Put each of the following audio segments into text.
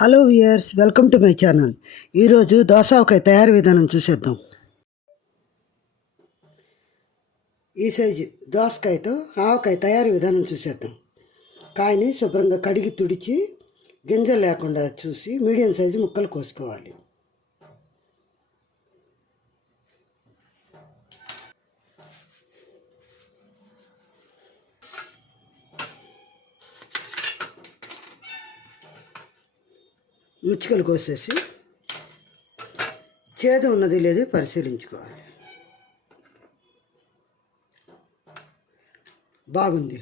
Hello viewers, welcome to my channel. ఈరోజు దోసకాయ తయారీ విధానం చూసేద్దాం. ఈ సైజు దోసకాయతో ఆవకాయ తయారీ విధానం చూసేద్దాం. కాయని శుభ్రంగా కడిగి తుడిచి గింజలు లేకుండా చూసి మీడియం సైజు ముక్కలు కోసుకోవాలి. ముచ్చుకలు కోసేసి చేదు ఉన్నది లేదు పరిశీలించుకోవాలి. బాగుంది.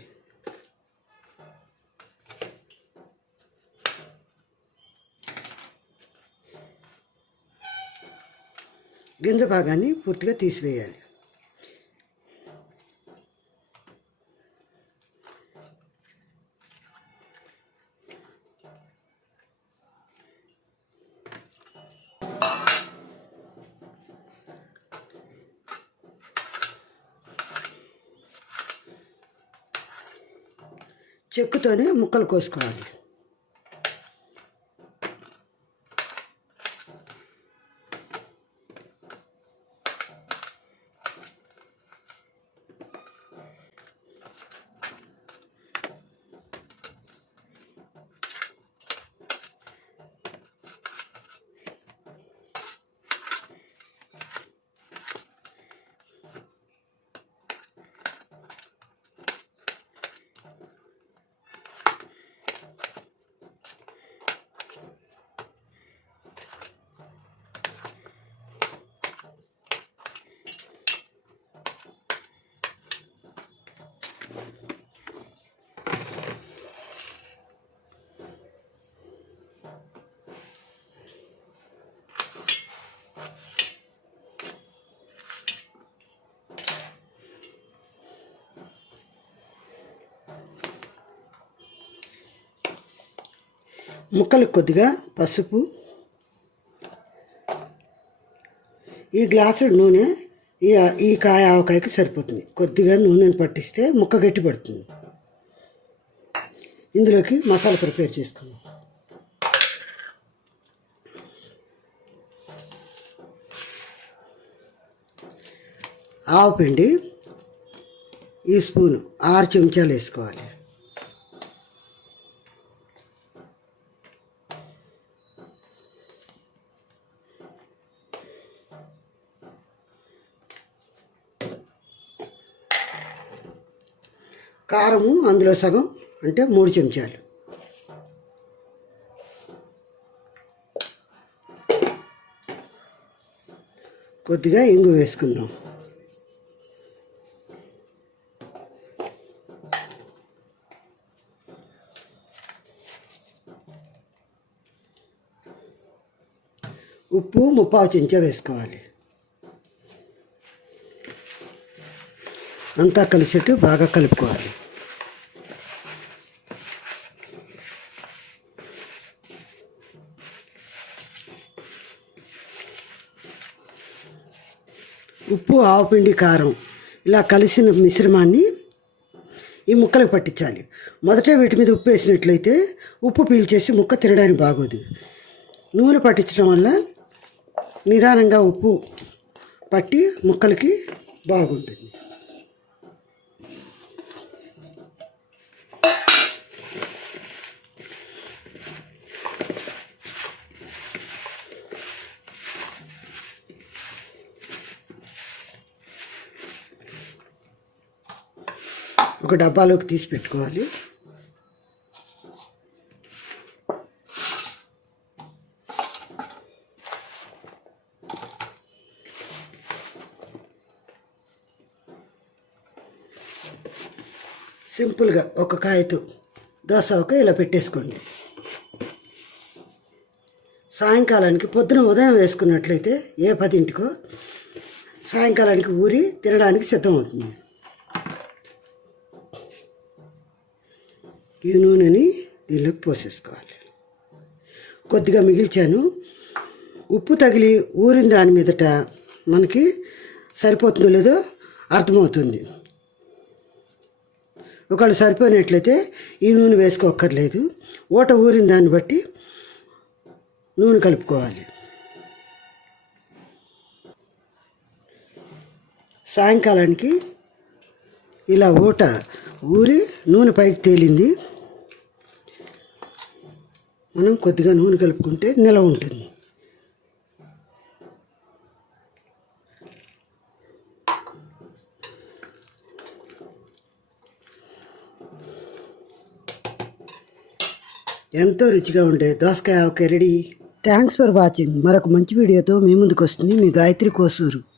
గింజ భాగాన్ని పూర్తిగా తీసివేయాలి. చెక్కుతోనే ముక్కలు కోసుకోవాలి. ముక్కలకు కొద్దిగా పసుపు, ఈ గ్లాసుడు నూనె ఈ కాయ ఆవకాయకి సరిపోతుంది. కొద్దిగా నూనెను పట్టిస్తే ముక్క గట్టి పడుతుంది. ఇందులోకి మసాలా ప్రిపేర్ చేసుకుందాం. ఆవపిండి ఈ స్పూను 6 చెంచాలు వేసుకోవాలి. కారము అందులో సగం అంటే 3 చెంచాలు. కొద్దిగా ఇంగు వేసుకుందాం. ఉప్పు 3/4 చెంచా వేసుకోవాలి. అంతా కలిసేట్టు బాగా కలుపుకోవాలి. ఉప్పు, ఆవపిండి, కారం ఇలా కలిసిన మిశ్రమాన్ని ఈ ముక్కలకు పట్టించాలి. మొదట వీటి మీద ఉప్పు వేసినట్లయితే ఉప్పు పీల్చేసి ముక్క తినడానికి బాగోదు. నూనె పట్టించడం వల్ల నిదానంగా ఉప్పు పట్టి ముక్కలకి బాగుంటుంది. ఒక డబ్బాలోకి తీసి పెట్టుకోవాలి. సింపుల్గా ఒక కాయతో దోసకాయ ఇలా పెట్టేసుకోండి. సాయంకాలానికి ఉదయం వేసుకున్నట్లయితే ఏ 10ంటికో సాయంకాలానికి ఊరి తినడానికి సిద్ధమవుతుంది. ఈ నూనెని దీనిలోకి పోసేసుకోవాలి. కొద్దిగా మిగిల్చాను. ఉప్పు తగిలి ఊరిన దాని మీదట మనకి సరిపోతుందో లేదో అర్థమవుతుంది. ఒకవేళ సరిపోయినట్లయితే ఈ నూనె వేసుకోక్కర్లేదు. ఊట ఊరిన దాన్ని బట్టి నూనె కలుపుకోవాలి. సాయంకాలానికి ఇలా ఊరి నూనె పైకి తేలింది. మనం కొద్దిగా నూనె కలుపుకుంటే నిలవ ఉంటుంది. ఎంతో రుచిగా ఉండే దోసకాయ ఆవకాయ రెడీ. Thanks for watching. మరొక మంచి వీడియోతో మీ ముందుకు వస్తుంది మీ గాయత్రి కోసూరు.